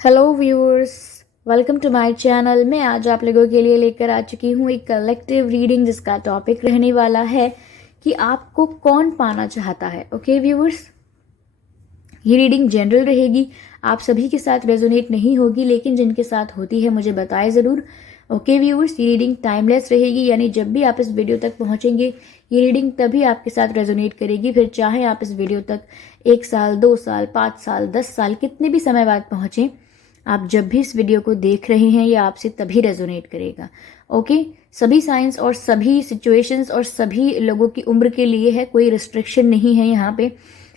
Hello viewers, welcome to my channel. मैं आज आप लोगों के लिए लेकर आ चुकी हूँ एक कलेक्टिव रीडिंग जिसका टॉपिक रहने वाला है कि आपको कौन पाना चाहता है। ओके व्यूअर्स, ये रीडिंग जनरल रहेगी, आप सभी के साथ रेजोनेट नहीं होगी, लेकिन जिनके साथ होती है मुझे बताएं ज़रूर। ओके व्यूअर्स, ये रीडिंग टाइमलेस रहेगी, यानी जब भी आप इस वीडियो तक पहुंचेंगे ये रीडिंग तभी आपके साथ रेजोनेट करेगी। फिर चाहे आप इस वीडियो तक 1 साल, 2 साल, 5 साल, 10 साल, कितने भी समय बाद पहुंचें, आप जब भी इस वीडियो को देख रहे हैं ये आपसे तभी रेजोनेट करेगा। ओके, सभी साइंस और सभी सिचुएशंस और सभी लोगों की उम्र के लिए है, कोई रिस्ट्रिक्शन नहीं है यहाँ पे।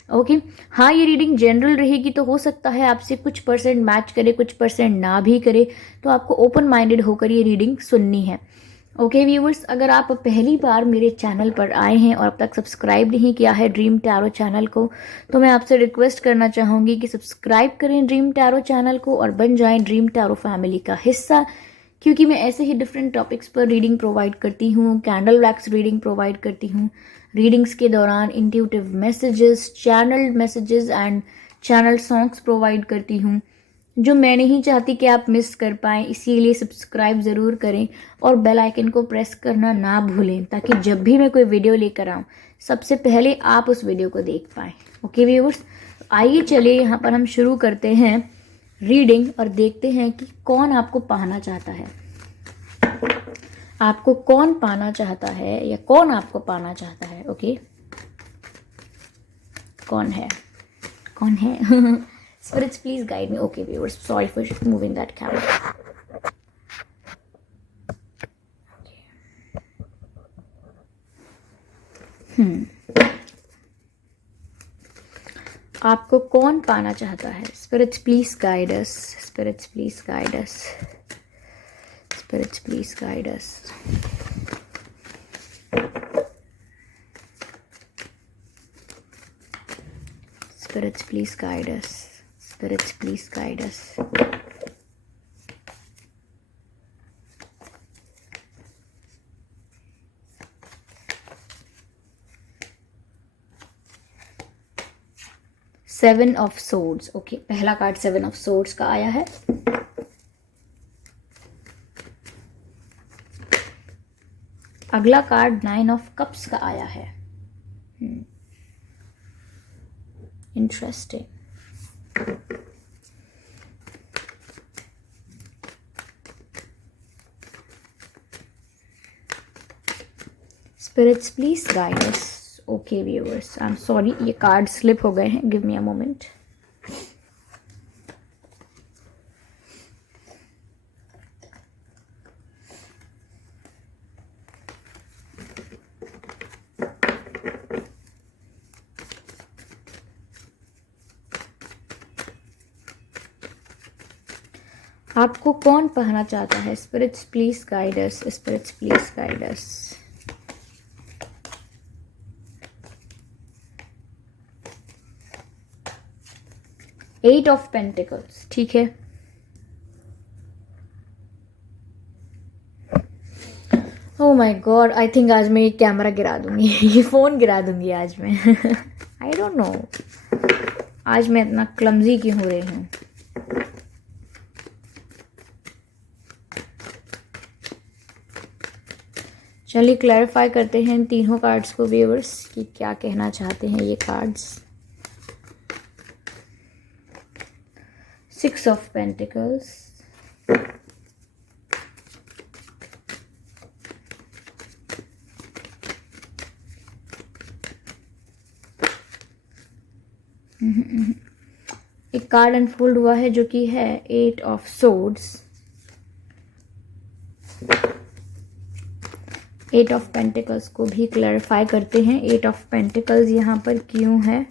ओके, हाँ ये रीडिंग जनरल रहेगी, तो हो सकता है आपसे कुछ परसेंट मैच करे, कुछ परसेंट ना भी करे, तो आपको ओपन माइंडेड होकर ये रीडिंग सुननी है। ओके व्यूवर्स, अगर आप पहली बार मेरे चैनल पर आए हैं और अब तक सब्सक्राइब नहीं किया है ड्रीम टैरो चैनल को, तो मैं आपसे रिक्वेस्ट करना चाहूँगी कि सब्सक्राइब करें ड्रीम टैरो चैनल को और बन जाएं ड्रीम टैरो फैमिली का हिस्सा, क्योंकि मैं ऐसे ही डिफरेंट टॉपिक्स पर रीडिंग प्रोवाइड करती हूँ, कैंडल वैक्स रीडिंग प्रोवाइड करती हूँ। रीडिंग्स के दौरान intuitive messages, channel messages and channel songs provide करती हूँ, जो मैं नहीं चाहती कि आप मिस कर पाएँ। इसीलिए सब्सक्राइब ज़रूर करें और बेल आइकन को प्रेस करना ना भूलें, ताकि जब भी मैं कोई वीडियो लेकर आऊँ सबसे पहले आप उस वीडियो को देख पाएँ। ओके व्यूअर्स, आइए चलिए यहाँ पर हम शुरू करते हैं रीडिंग और देखते हैं कि कौन आपको पाना चाहता है, आपको कौन पाना चाहता है या कौन आपको पाना चाहता है। ओके, कौन है, कौन है? Spirits please guide me. Okay viewers, sorry for moving that camera. आपको कौन पाना चाहता है? Spirits please guide us, spirits please guide us, spirits please guide us. Spirits, please guide us. Spirits, please guide us. Seven of swords. Okay, पहला card seven of swords का आया है। अगला कार्ड नाइन ऑफ कप्स का आया है। Interesting. Spirits please guide us. Okay viewers, I am sorry, ये card slip हो गए हैं, गिव मी अ मोमेंट। आपको कौन पाना चाहता है? Spirits please guide us, spirits please guide us. Eight of pentacles, ठीक है। Oh my God, I think आज मैं ये कैमरा गिरा दूंगी, ये फोन गिरा दूंगी आज मैं। आई डोंट नो आज मैं इतना क्लमजी क्यों हो रही हूँ। चलिए क्लैरिफाई करते हैं इन तीनों कार्ड्स को व्यूअर्स कि क्या कहना चाहते हैं ये कार्ड्स। सिक्स ऑफ पेंटिकल्स, एक कार्ड अनफोल्ड हुआ है जो कि है eight of swords. Eight of pentacles को भी क्लैरिफाई करते हैं। एट ऑफ पेंटिकल्स यहाँ पर क्यों है?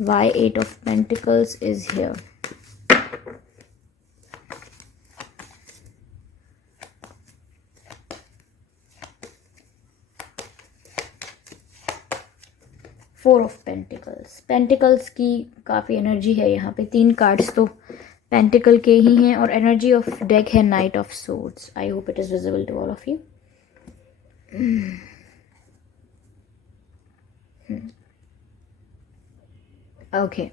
Why eight of pentacles is here? Four of pentacles. Pentacles की काफ़ी एनर्जी है यहाँ पे, तीन कार्ड्स तो पेंटिकल के ही हैं और एनर्जी ऑफ डेक है knight of swords. I hope it is visible to all of you. Okay,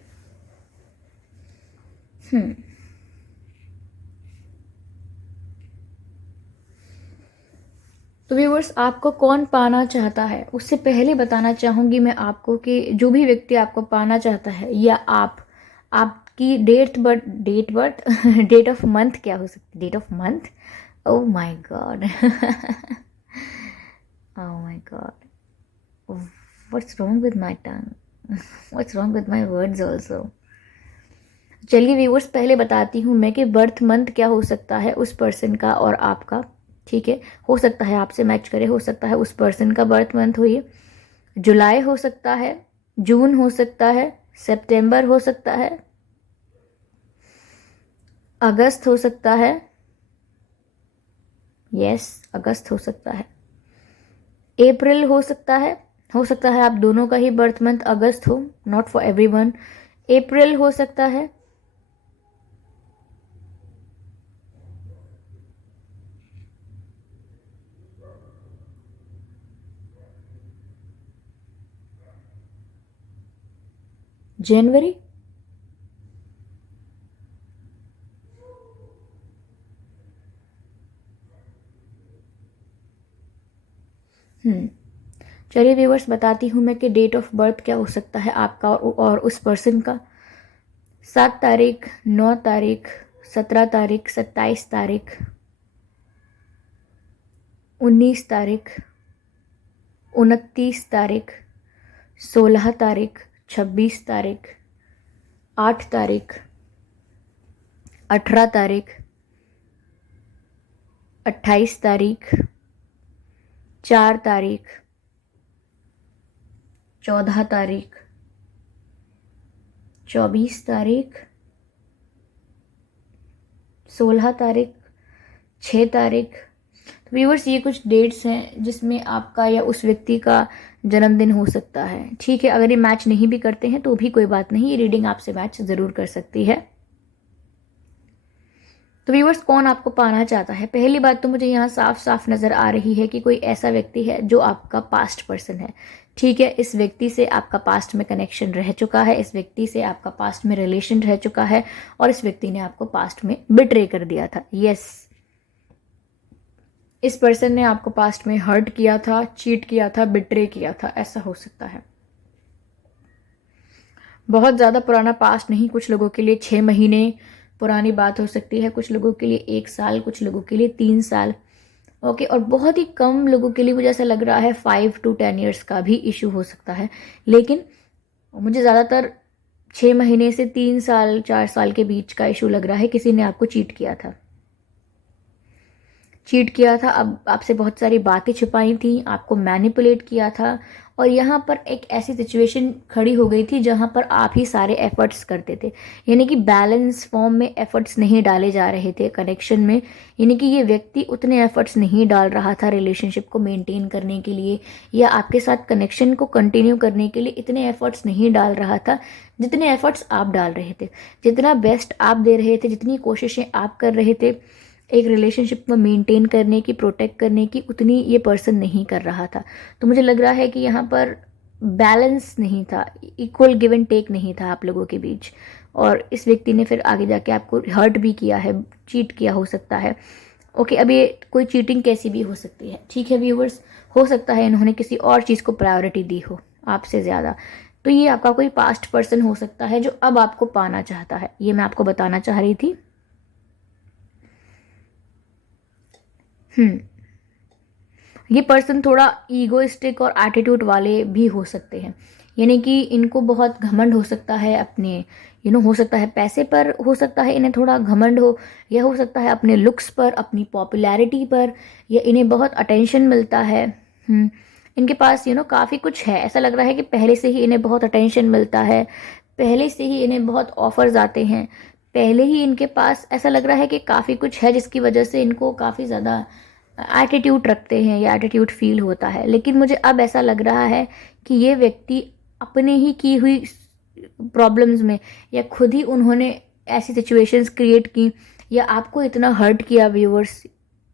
तो व्यूअर्स, आपको कौन पाना चाहता है उससे पहले बताना चाहूँगी मैं आपको कि जो भी व्यक्ति आपको पाना चाहता है या आपकी डेट डेट ऑफ मंथ क्या हो सकती है? Date of month, oh my God oh my God, what's wrong with my tongue, what's wrong with my words also. चलिए व्यूअर्स, पहले बताती हूँ मैं कि बर्थ मंथ क्या हो सकता है उस पर्सन का और आपका। ठीक है, हो सकता है आपसे मैच करे, हो सकता है उस पर्सन का बर्थ मंथ हो ये जुलाई हो सकता है, जून हो सकता है, सितंबर हो सकता है, अगस्त हो सकता है, यस अगस्त हो सकता है, अप्रैल हो सकता है आप दोनों का ही बर्थ मंथ अगस्त हो, नॉट फॉर एवरीवन। अप्रैल हो सकता है, जनवरी, चलिए व्यूवर्स, बताती हूँ मैं कि डेट ऑफ बर्थ क्या हो सकता है आपका और उस पर्सन का। 7 तारीख, 9 तारीख, 17 तारीख, 27 तारीख, 19 तारीख, 29 तारीख, 16 तारीख, 26 तारीख, 8 तारीख, 18 तारीख, 28 तारीख, 4 तारीख, 14 तारीख, 24 तारीख, 16 तारीख, 6 तारीख। तो व्यूअर्स, ये कुछ डेट्स हैं जिसमें आपका या उस व्यक्ति का जन्मदिन हो सकता है। ठीक है, अगर ये मैच नहीं भी करते हैं तो भी कोई बात नहीं, ये रीडिंग आपसे मैच ज़रूर कर सकती है। तो व्यूअर्स, कौन आपको पाना चाहता है? पहली बात तो मुझे यहाँ साफ साफ नज़र आ रही है कि कोई ऐसा व्यक्ति है जो आपका पास्ट पर्सन है। ठीक है, इस व्यक्ति से आपका पास्ट में कनेक्शन रह चुका है, इस व्यक्ति से आपका पास्ट में रिलेशन रह चुका है और इस व्यक्ति ने आपको पास्ट में बिट्रे कर दिया था। यस, इस पर्सन ने आपको पास्ट में हर्ट किया था, चीट किया था, बिट्रे किया था, ऐसा हो सकता है। बहुत ज़्यादा पुराना पास्ट नहीं, कुछ लोगों के लिए 6 महीने पुरानी बात हो सकती है, कुछ लोगों के लिए 1 साल, कुछ लोगों के लिए 3 साल। ओके, और बहुत ही कम लोगों के लिए मुझे ऐसा लग रहा है 5 to 10 ईयर्स का भी इशू हो सकता है, लेकिन मुझे ज़्यादातर 6 महीने से 3 साल 4 साल के बीच का इशू लग रहा है। किसी ने आपको चीट किया था, अब आपसे बहुत सारी बातें छुपाई थी, आपको मैनिपुलेट किया था और यहाँ पर एक ऐसी सिचुएशन खड़ी हो गई थी जहाँ पर आप ही सारे एफर्ट्स करते थे, यानी कि बैलेंस फॉर्म में एफर्ट्स नहीं डाले जा रहे थे कनेक्शन में, यानी कि ये व्यक्ति उतने एफर्ट्स नहीं डाल रहा था रिलेशनशिप को मेंटेन करने के लिए या आपके साथ कनेक्शन को कंटिन्यू करने के लिए इतने एफर्ट्स नहीं डाल रहा था जितने एफर्ट्स आप डाल रहे थे, जितना बेस्ट आप दे रहे थे, जितनी कोशिशें आप कर रहे थे एक रिलेशनशिप को मेंटेन करने की, प्रोटेक्ट करने की, उतनी ये पर्सन नहीं कर रहा था। तो मुझे लग रहा है कि यहाँ पर बैलेंस नहीं था, इक्वल गिव एंड टेक नहीं था आप लोगों के बीच और इस व्यक्ति ने फिर आगे जाके आपको हर्ट भी किया है, चीट किया हो सकता है। ओके, अब ये कोई चीटिंग कैसी भी हो सकती है। ठीक है व्यूवर्स, हो सकता है इन्होंने किसी और चीज़ को प्रायोरिटी दी हो आपसे ज़्यादा। तो ये आपका कोई पास्ट पर्सन हो सकता है जो अब आपको पाना चाहता है, ये मैं आपको बताना चाह रही थी। ये पर्सन थोड़ा ईगोइस्टिक और एटीट्यूड वाले भी हो सकते हैं, यानी कि इनको बहुत घमंड हो सकता है अपने हो सकता है पैसे पर, हो सकता है इन्हें थोड़ा घमंड हो, या हो सकता है अपने लुक्स पर, अपनी पॉपुलैरिटी पर, या इन्हें बहुत अटेंशन मिलता है। इनके पास काफ़ी कुछ है, ऐसा लग रहा है कि पहले से ही इन्हें बहुत अटेंशन मिलता है, पहले से ही इन्हें बहुत ऑफर्स आते हैं, पहले ही इनके पास ऐसा लग रहा है कि काफ़ी कुछ है जिसकी वजह से इनको काफ़ी ज़्यादा एटीट्यूड रखते हैं या एटीट्यूड फील होता है। लेकिन मुझे अब ऐसा लग रहा है कि ये व्यक्ति अपने ही की हुई प्रॉब्लम्स में या खुद ही उन्होंने ऐसी सिचुएशंस क्रिएट की या आपको इतना हर्ट किया व्यूअर्स,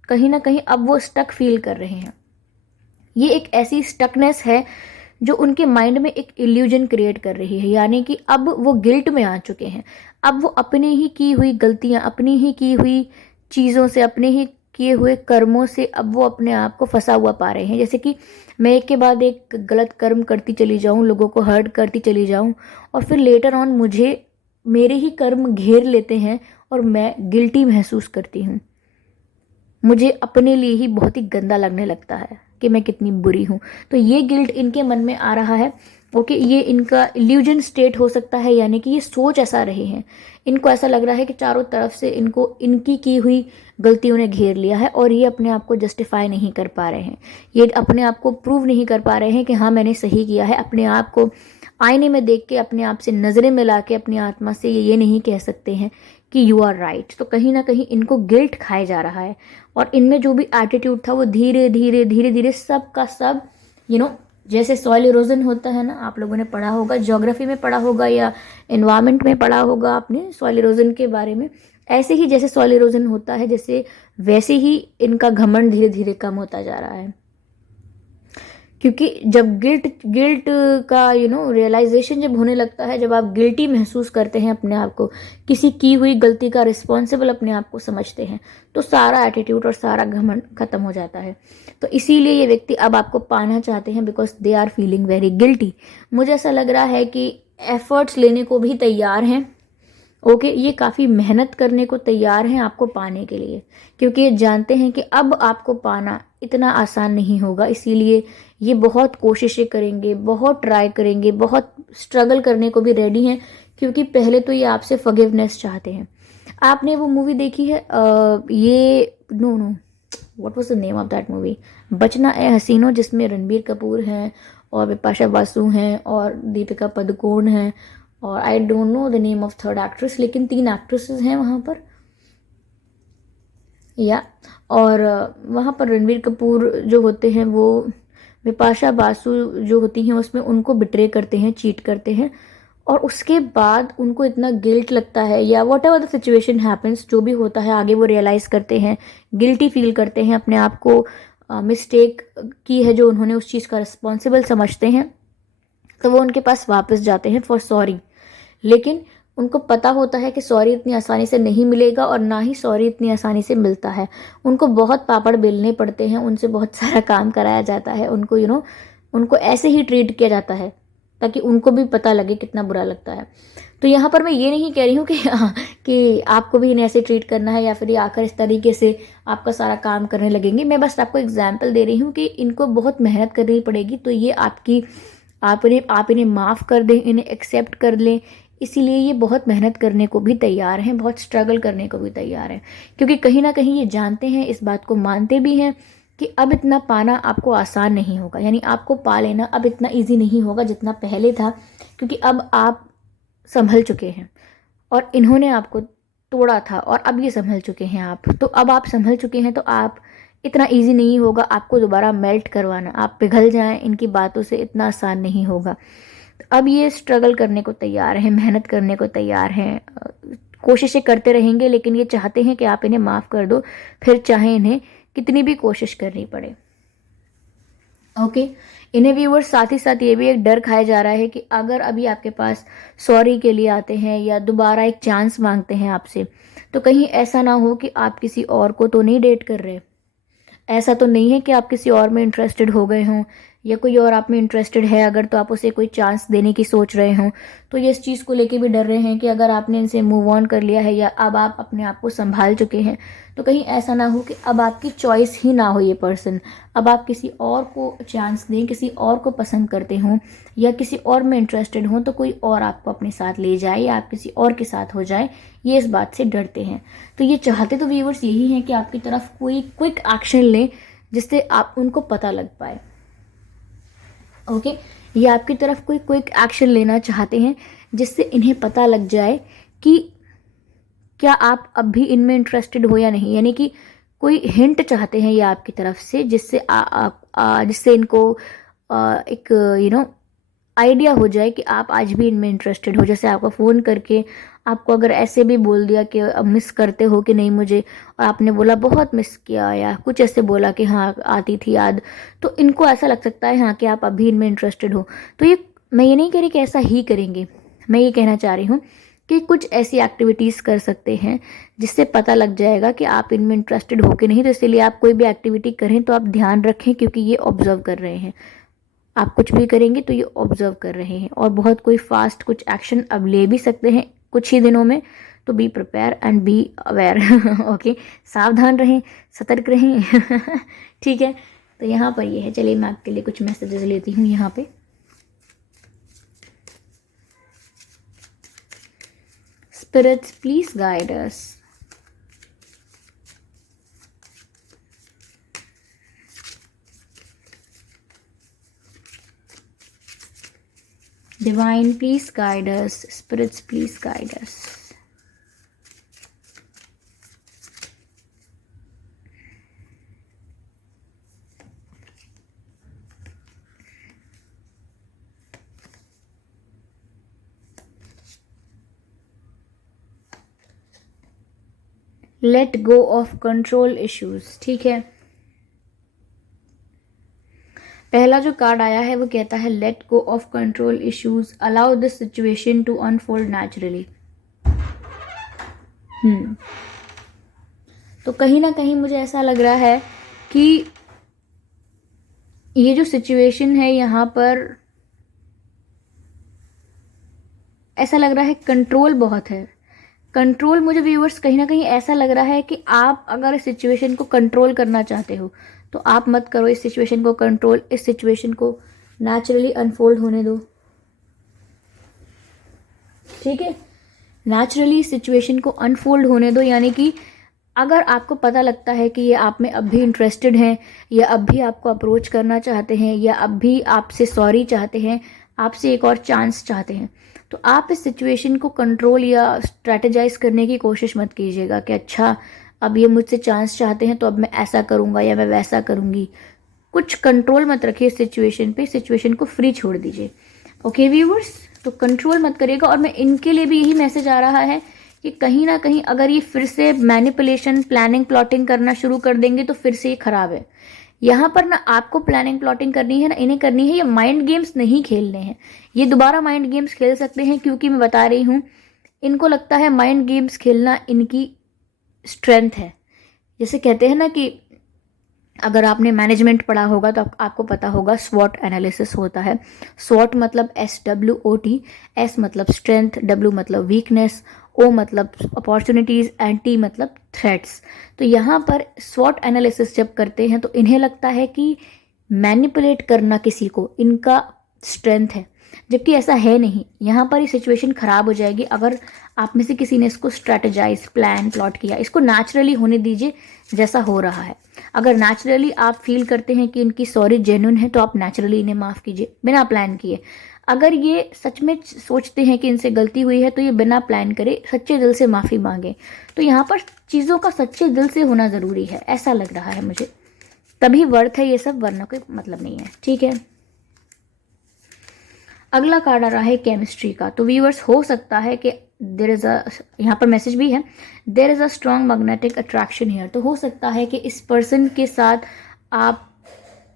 कहीं ना कहीं अब वो स्टक फील कर रहे हैं। ये एक ऐसी स्टकनेस है जो उनके माइंड में एक इल्यूजन क्रिएट कर रही है, यानी कि अब वो गिल्ट में आ चुके हैं। अब वो अपनी ही की हुई गलतियां, अपनी ही की हुई चीज़ों से, अपने ही किए हुए कर्मों से अब वो अपने आप को फंसा हुआ पा रहे हैं। जैसे कि मैं एक के बाद एक गलत कर्म करती चली जाऊं, लोगों को हर्ट करती चली जाऊं, और फिर लेटर ऑन मुझे मेरे ही कर्म घेर लेते हैं और मैं गिल्टी महसूस करती हूँ। मुझे अपने लिए ही बहुत ही गंदा लगने लगता है कि मैं कितनी बुरी हूँ। तो ये गिल्ट इनके मन में आ रहा है। ओके, ये इनका इल्यूजन स्टेट हो सकता है, यानी कि ये सोच ऐसा रहे हैं। इनको ऐसा लग रहा है कि चारों तरफ से इनको इनकी की हुई गलतियों ने घेर लिया है और ये अपने आप को जस्टिफाई नहीं कर पा रहे हैं। ये अपने आप को प्रूव नहीं कर पा रहे हैं कि हाँ मैंने सही किया है। अपने आप को आईने में देख के, अपने आप से नज़रें मिला के अपनी आत्मा से ये नहीं कह सकते हैं कि यू आर राइट। तो कहीं ना कहीं इनको गिल्ट खाया जा रहा है और इनमें जो भी एटीट्यूड था वो धीरे धीरे धीरे धीरे सब का सब जैसे सॉइल इरोजन होता है ना, आप लोगों ने पढ़ा होगा, ज्योग्राफी में पढ़ा होगा या एनवायरमेंट में पढ़ा होगा आपने सॉइल इरोजन के बारे में। ऐसे ही जैसे सॉइल इरोजन होता है, जैसे वैसे ही इनका घमंड धीरे धीरे कम होता जा रहा है। क्योंकि जब गिल्ट का रियलाइजेशन जब होने लगता है, जब आप गिल्टी महसूस करते हैं अपने आप को, किसी की हुई गलती का रिस्पॉन्सिबल अपने आप को समझते हैं, तो सारा एटीट्यूड और सारा घमंड खत्म हो जाता है। तो इसीलिए ये व्यक्ति अब आपको पाना चाहते हैं, because they are feeling very guilty. मुझे ऐसा लग रहा है कि एफर्ट्स लेने को भी तैयार हैं। ओके, ये काफ़ी मेहनत करने को तैयार हैं आपको पाने के लिए, क्योंकि ये जानते हैं कि अब आपको पाना इतना आसान नहीं होगा। इसीलिए ये बहुत कोशिशें करेंगे, बहुत ट्राई करेंगे, बहुत स्ट्रगल करने को भी रेडी हैं, क्योंकि पहले तो ये आपसे फॉरगिवनेस चाहते हैं। आपने वो मूवी देखी है ये know what was the name of that movie, बचना ए हसीनो, जिसमें रणबीर कपूर हैं और बिपाशा बासु हैं और दीपिका पादुकोण हैं और I don't know the name of third actress, लेकिन 3 एक्ट्रेसेस हैं वहाँ पर। या और वहाँ पर रणबीर कपूर जो होते हैं वो बिपाशा बासु जो होती हैं उसमें उनको बिट्रे करते हैं, चीट करते हैं, और उसके बाद उनको इतना गिल्ट लगता है, या what ever the situation happens, जो भी होता है आगे वो रियलाइज़ करते हैं, गिल्टी फील करते हैं, अपने आप को मिस्टेक की है जो उन्होंने उस चीज़ का रिस्पॉन्सिबल समझते हैं, तो वो उनके पास वापस जाते हैं फॉर सॉरी। लेकिन उनको पता होता है कि सॉरी इतनी आसानी से नहीं मिलेगा और ना ही सॉरी इतनी आसानी से मिलता है। उनको बहुत पापड़ बेलने पड़ते हैं, उनसे बहुत सारा काम कराया जाता है, उनको उनको ऐसे ही ट्रीट किया जाता है ताकि उनको भी पता लगे कितना बुरा लगता है। तो यहाँ पर मैं ये नहीं कह रही हूँ कि आपको भी इन्हें ऐसे ट्रीट करना है या फिर ये आकर इस तरीके से आपका सारा काम करने लगेंगे। मैं बस आपको एग्जाम्पल दे रही हूँ कि इनको बहुत मेहनत करनी पड़ेगी। तो ये आप इन्हें माफ़ कर दें, इन्हें एक्सेप्ट कर लें। इसीलिए ये बहुत मेहनत करने को भी तैयार हैं, बहुत स्ट्रगल करने को भी तैयार हैं, क्योंकि कहीं ना कहीं ये जानते हैं, इस बात को मानते भी हैं कि अब इतना पाना आपको आसान नहीं होगा, यानी आपको पा लेना अब इतना इजी नहीं होगा जितना पहले था, क्योंकि अब आप संभल चुके हैं और इन्होंने आपको तोड़ा था और अब ये संभल चुके हैं आप। तो अब आप संभल चुके हैं तो आप इतना इजी नहीं होगा आपको दोबारा मेल्ट करवाना, आप पिघल जाएं इनकी बातों से, इतना आसान नहीं होगा। अब ये स्ट्रगल करने को तैयार हैं, मेहनत करने को तैयार हैं, कोशिशें करते रहेंगे, लेकिन ये चाहते हैं कि आप इन्हें माफ़ कर दो, फिर चाहे इन्हें कितनी भी कोशिश करनी पड़े। ओके, इन्हें व्यूअर्स साथ ही साथ ये भी एक डर खाया जा रहा है कि अगर अभी आपके पास सॉरी के लिए आते हैं या दोबारा एक चांस मांगते हैं आपसे, तो कहीं ऐसा ना हो कि आप किसी और को तो नहीं डेट कर रहे, ऐसा तो नहीं है कि आप किसी और में इंटरेस्टेड हो गए हों या कोई और आप में इंटरेस्टेड है अगर, तो आप उसे कोई चांस देने की सोच रहे हों। तो ये इस चीज़ को लेके भी डर रहे हैं कि अगर आपने इनसे मूव ऑन कर लिया है या अब आप अपने आप को संभाल चुके हैं, तो कहीं ऐसा ना हो कि अब आपकी चॉइस ही ना हो ये पर्सन, अब आप किसी और को चांस दें, किसी और को पसंद करते हों या किसी और में इंटरेस्टेड हों, तो कोई और आपको अपने साथ ले जाए या आप किसी और के साथ हो जाए, ये इस बात से डरते हैं। तो ये चाहते तो व्यूअर्स यही हैं कि आपकी तरफ कोई क्विक एक्शन लें जिससे आप उनको पता लग पाए। ओके, ये आपकी तरफ कोई क्विक एक्शन लेना चाहते हैं जिससे इन्हें पता लग जाए कि क्या आप अब भी इनमें इंटरेस्टेड हो या नहीं, यानी कि कोई हिंट चाहते हैं ये आपकी तरफ से जिससे जिससे इनको एक आइडिया हो जाए कि आप आज भी इनमें इंटरेस्टेड हो। जैसे आपको फ़ोन करके आपको अगर ऐसे भी बोल दिया कि अब मिस करते हो कि नहीं मुझे, और आपने बोला बहुत मिस किया, या कुछ ऐसे बोला कि हाँ आती थी याद, तो इनको ऐसा लग सकता है हाँ कि आप अभी इनमें इंटरेस्टेड हो। तो ये मैं ये नहीं कह रही कि ऐसा ही करेंगे, मैं ये कहना चाह रही हूँ कि कुछ ऐसी एक्टिविटीज़ कर सकते हैं जिससे पता लग जाएगा कि आप इनमें इंटरेस्टेड हो कि नहीं। तो इसलिए आप कोई भी एक्टिविटी करें तो आप ध्यान रखें, क्योंकि ये ऑब्जर्व कर रहे हैं। आप कुछ भी करेंगे तो ये ऑब्जर्व कर रहे हैं, और बहुत कोई फास्ट कुछ एक्शन अब ले भी सकते हैं कुछ ही दिनों में। तो be prepare and be aware. Okay, सावधान रहें, सतर्क रहें। ठीक है, तो यहाँ पर ये है। चलिए मैं आपके लिए कुछ मैसेजेस लेती हूँ यहाँ पे। Spirits please guide us. Divine, please guide us. Spirits, please guide us. Let go of control issues. ठीक है, पहला जो कार्ड आया है वो कहता है let go of control issues, allow this situation to unfold naturally. तो कहीं ना कहीं मुझे ऐसा लग रहा है कि ये जो सिचुएशन है यहाँ पर ऐसा लग रहा है कंट्रोल बहुत है। कंट्रोल, मुझे व्यूअर्स कहीं ना कहीं ऐसा लग रहा है कि आप अगर इस सिचुएशन को कंट्रोल करना चाहते हो तो आप मत करो इस सिचुएशन को कंट्रोल, इस सिचुएशन को नेचुरली अनफोल्ड होने दो। ठीक है, नेचुरली सिचुएशन को अनफोल्ड होने दो। यानी कि अगर आपको पता लगता है कि ये आप में अब भी इंटरेस्टेड हैं, या अब भी आपको अप्रोच करना चाहते हैं, या अब भी आपसे सॉरी चाहते हैं, आपसे एक और चांस चाहते हैं, तो आप इस सिचुएशन को कंट्रोल या स्ट्रेटेजाइज करने की कोशिश मत कीजिएगा कि अच्छा अब ये मुझसे चांस चाहते हैं तो अब मैं ऐसा करूँगा या मैं वैसा करूँगी। कुछ कंट्रोल मत रखिए सिचुएशन पे, सिचुएशन को फ्री छोड़ दीजिए। ओके व्यूवर्स, तो कंट्रोल मत करिएगा। और मैं इनके लिए भी यही मैसेज आ रहा है कि कहीं ना कहीं अगर ये फिर से मैनिपुलेशन, प्लानिंग, प्लॉटिंग करना शुरू कर देंगे तो फिर से ये खराब है। यहाँ पर ना आपको प्लानिंग प्लॉटिंग करनी है ना इन्हें करनी है। ये माइंड गेम्स नहीं खेलने हैं। ये दोबारा माइंड गेम्स खेल सकते हैं, क्योंकि मैं बता रही हूँ इनको लगता है माइंड गेम्स खेलना इनकी स्ट्रेंथ है। जैसे कहते हैं ना कि अगर आपने मैनेजमेंट पढ़ा होगा तो आपको पता होगा स्वॉट एनालिसिस होता है। स्वॉट मतलब SWOT, S मतलब स्ट्रेंथ, W मतलब वीकनेस, O मतलब अपॉर्चुनिटीज़ एंड T मतलब थ्रेट्स। तो यहाँ पर स्वॉट एनालिसिस जब करते हैं तो इन्हें लगता है कि मैनिपुलेट करना किसी को इनका स्ट्रेंथ है, जबकि ऐसा है नहीं। यहाँ पर ये सिचुएशन खराब हो जाएगी अगर आप में से किसी ने इसको स्ट्रेटेजाइज, प्लान, प्लॉट किया। इसको नेचुरली होने दीजिए जैसा हो रहा है। अगर नेचुरली आप फील करते हैं कि इनकी सॉरी जेन्युइन है तो आप नेचुरली इन्हें माफ़ कीजिए बिना प्लान किए। अगर ये सच में सोचते हैं कि इनसे गलती हुई है तो ये बिना प्लान करे सच्चे दिल से माफ़ी मांगे। तो यहाँ पर चीज़ों का सच्चे दिल से होना ज़रूरी है, ऐसा लग रहा है मुझे, तभी वर्थ है ये सब, वरना कोई मतलब नहीं है। ठीक है, अगला कार्ड आ रहा है केमिस्ट्री का। तो व्यूअर्स हो सकता है कि देर इज़ अ, यहाँ पर मैसेज भी है, there is a strong magnetic attraction here. तो हो सकता है कि इस पर्सन के साथ आप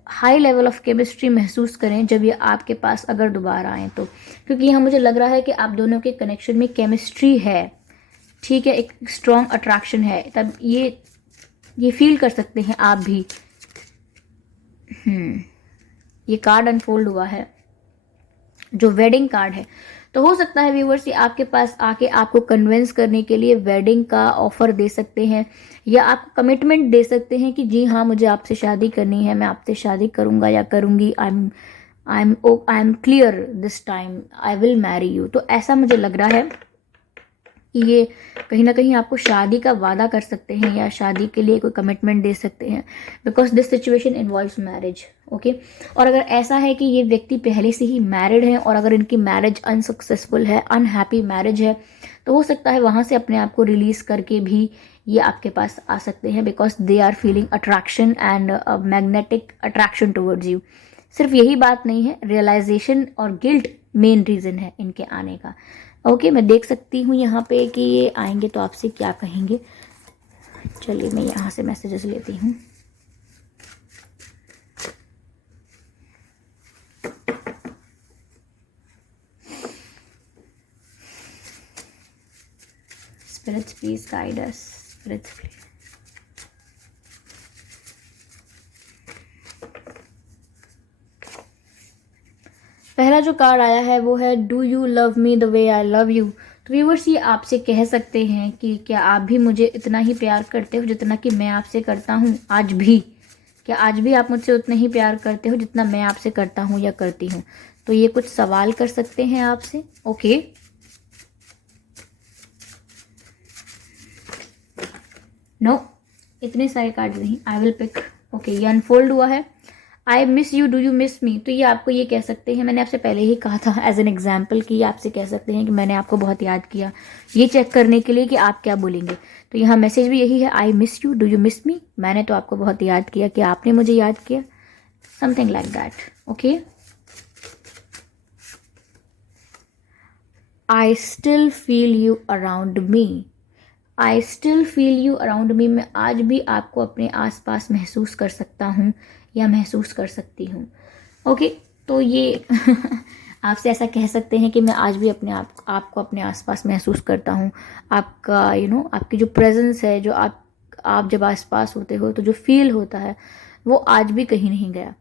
हाई लेवल ऑफ केमिस्ट्री महसूस करें जब ये आपके पास अगर दोबारा आए तो, क्योंकि यहाँ मुझे लग रहा है कि आप दोनों के कनेक्शन में केमिस्ट्री है। ठीक है, एक स्ट्रॉन्ग अट्रैक्शन है, तब ये फील कर सकते हैं आप भी। ये कार्ड अनफोल्ड हुआ है जो वेडिंग कार्ड है। तो हो सकता है व्यूवर्स ये आपके पास आके आपको कन्विंस करने के लिए वेडिंग का ऑफर दे सकते हैं, या आप कमिटमेंट दे सकते हैं कि जी हाँ मुझे आपसे शादी करनी है, मैं आपसे शादी करूंगा या करूंगी, I am clear this time, I will marry you. तो ऐसा मुझे लग रहा है कि ये कहीं ना कहीं आपको शादी का वादा कर सकते हैं या शादी के लिए कोई कमिटमेंट दे सकते हैं, because this situation involves marriage. Okay, और अगर ऐसा है कि ये व्यक्ति पहले से ही मैरिड है और अगर इनकी मैरिज अनसक्सेसफुल है, अनहैप्पी मैरिज है, तो हो सकता है वहाँ से अपने आप को रिलीज करके भी ये आपके पास आ सकते हैं, because they are feeling attraction and magnetic attraction towards you. सिर्फ यही बात नहीं है, रियलाइजेशन और गिल्ट मेन रीज़न है इनके आने का। ओके, मैं देख सकती हूँ यहाँ पे कि ये आएंगे तो आपसे क्या कहेंगे। चलिए मैं यहाँ से मैसेजेस लेती हूँ। Spirits please guide us. Spirits please. पहला जो कार्ड आया है वो है do you love me the way I love you. तो व्यूअर्स ये आपसे कह सकते हैं कि क्या आप भी मुझे इतना ही प्यार करते हो जितना कि मैं आपसे करता हूँ आज भी। क्या आज भी आप मुझसे उतना ही प्यार करते हो जितना मैं आपसे करता हूँ या करती हूँ। तो ये कुछ सवाल कर सकते हैं आपसे। ओके, नो इतने सारे कार्ड नहीं, आई विल पिक। ओके, ये अनफोल्ड हुआ है। I miss you, do you miss मी। तो ये आपको ये कह सकते हैं, मैंने आपसे पहले ही कहा था एज एन एग्जाम्पल कि ये आपसे कह सकते हैं कि मैंने आपको बहुत याद किया, ये चेक करने के लिए कि आप क्या बोलेंगे। तो यहाँ मैसेज भी यही है, I miss you, do you miss मी। मैंने तो आपको बहुत याद किया, कि आपने मुझे याद किया, something like that. Okay, I still feel you around me. I still feel you around me, मैं आज भी आपको अपने आसपास महसूस कर सकता हूँ या महसूस कर सकती हूँ। ओके, तो ये आपसे ऐसा कह सकते हैं कि मैं आज भी अपने आपको अपने आसपास महसूस करता हूँ। आपका आपकी जो प्रेजेंस है, जो आप जब आसपास होते हो तो जो फील होता है वो आज भी कहीं नहीं गया।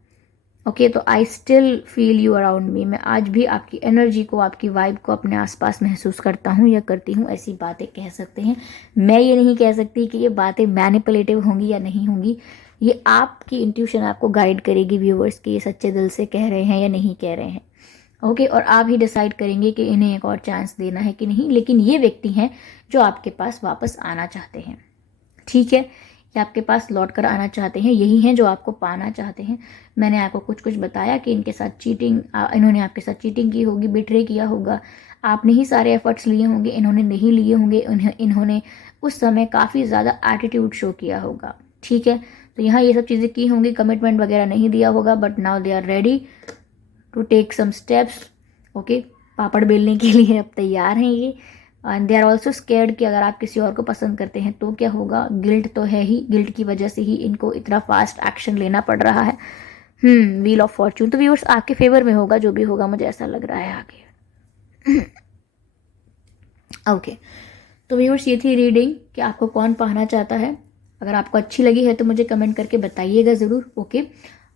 ओके, तो I still feel you around me, मैं आज भी आपकी एनर्जी को, आपकी वाइब को अपने आसपास महसूस करता हूँ या करती हूँ। ऐसी बातें कह सकते हैं। मैं ये नहीं कह सकती कि ये बातें मैनिपुलेटिव होंगी या नहीं होंगी। ये आपकी इंट्यूशन आपको गाइड करेगी व्यूअर्स कि ये सच्चे दिल से कह रहे हैं या नहीं कह रहे हैं। ओके, और आप ही डिसाइड करेंगे कि इन्हें एक और चांस देना है कि नहीं। लेकिन ये व्यक्ति हैं जो आपके पास वापस आना चाहते हैं। ठीक है, ये आपके पास लौट कर आना चाहते हैं, यही हैं जो आपको पाना चाहते हैं। मैंने आपको कुछ कुछ बताया कि इनके साथ चीटिंग, इन्होंने आपके साथ चीटिंग की होगी, बिट्रे किया होगा, आपने ही सारे एफर्ट्स लिए होंगे, इन्होंने नहीं लिए होंगे। इन्होंने उस समय काफ़ी ज़्यादा एटीट्यूड शो किया होगा। ठीक है, तो यहाँ ये सब चीज़ें की होंगी, कमिटमेंट वगैरह नहीं दिया होगा, but now they are ready to take some steps. Okay, पापड़ बेलने के लिए अब तैयार हैं ये। And they are also scared कि अगर आप किसी और को पसंद करते हैं तो क्या होगा। गिल्ट तो है ही, गिल्ट की वजह से ही इनको इतना फास्ट एक्शन लेना पड़ रहा है। व्हील ऑफ फॉर्च्यून तो व्यूअर्स आपके फेवर में होगा, जो भी होगा मुझे ऐसा लग रहा है आगे। ओके, तो व्यूअर्स ये थी रीडिंग कि आपको कौन पाना चाहता है। अगर आपको अच्छी लगी है तो मुझे कमेंट करके बताइएगा ज़रूर। ओके,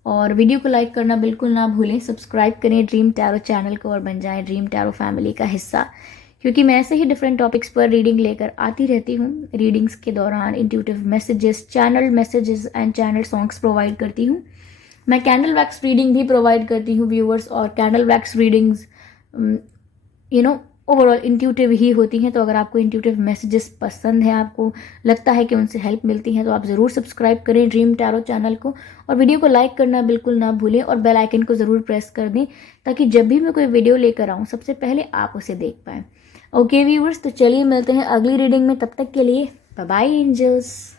और वीडियो को लाइक करना बिल्कुल ना भूलें, सब्सक्राइब करें ड्रीम टैरो चैनल को और बन जाएं ड्रीम टैरो फैमिली का हिस्सा, क्योंकि मैं ऐसे ही डिफरेंट टॉपिक्स पर रीडिंग लेकर आती रहती हूँ। रीडिंग्स के दौरान intuitive messages, channel messages and channel songs provide करती हूँ। मैं कैंडल वैक्स रीडिंग भी प्रोवाइड करती हूँ व्यूअर्स, और candle wax readings overall intuitive ही होती हैं। तो अगर आपको इंट्यूटिव मैसेजेस पसंद है, आपको लगता है कि उनसे हेल्प मिलती है, तो आप ज़रूर सब्सक्राइब करें ड्रीम टैरो चैनल को, और वीडियो को लाइक करना बिल्कुल ना भूलें, और बेल आइकन को ज़रूर प्रेस कर दें ताकि जब भी मैं कोई वीडियो लेकर आऊँ सबसे पहले आप उसे देख पाएँ। ओके व्यूअर्स, तो चलिए मिलते हैं अगली रीडिंग में, तब तक के लिए बाय बाय एंजल्स।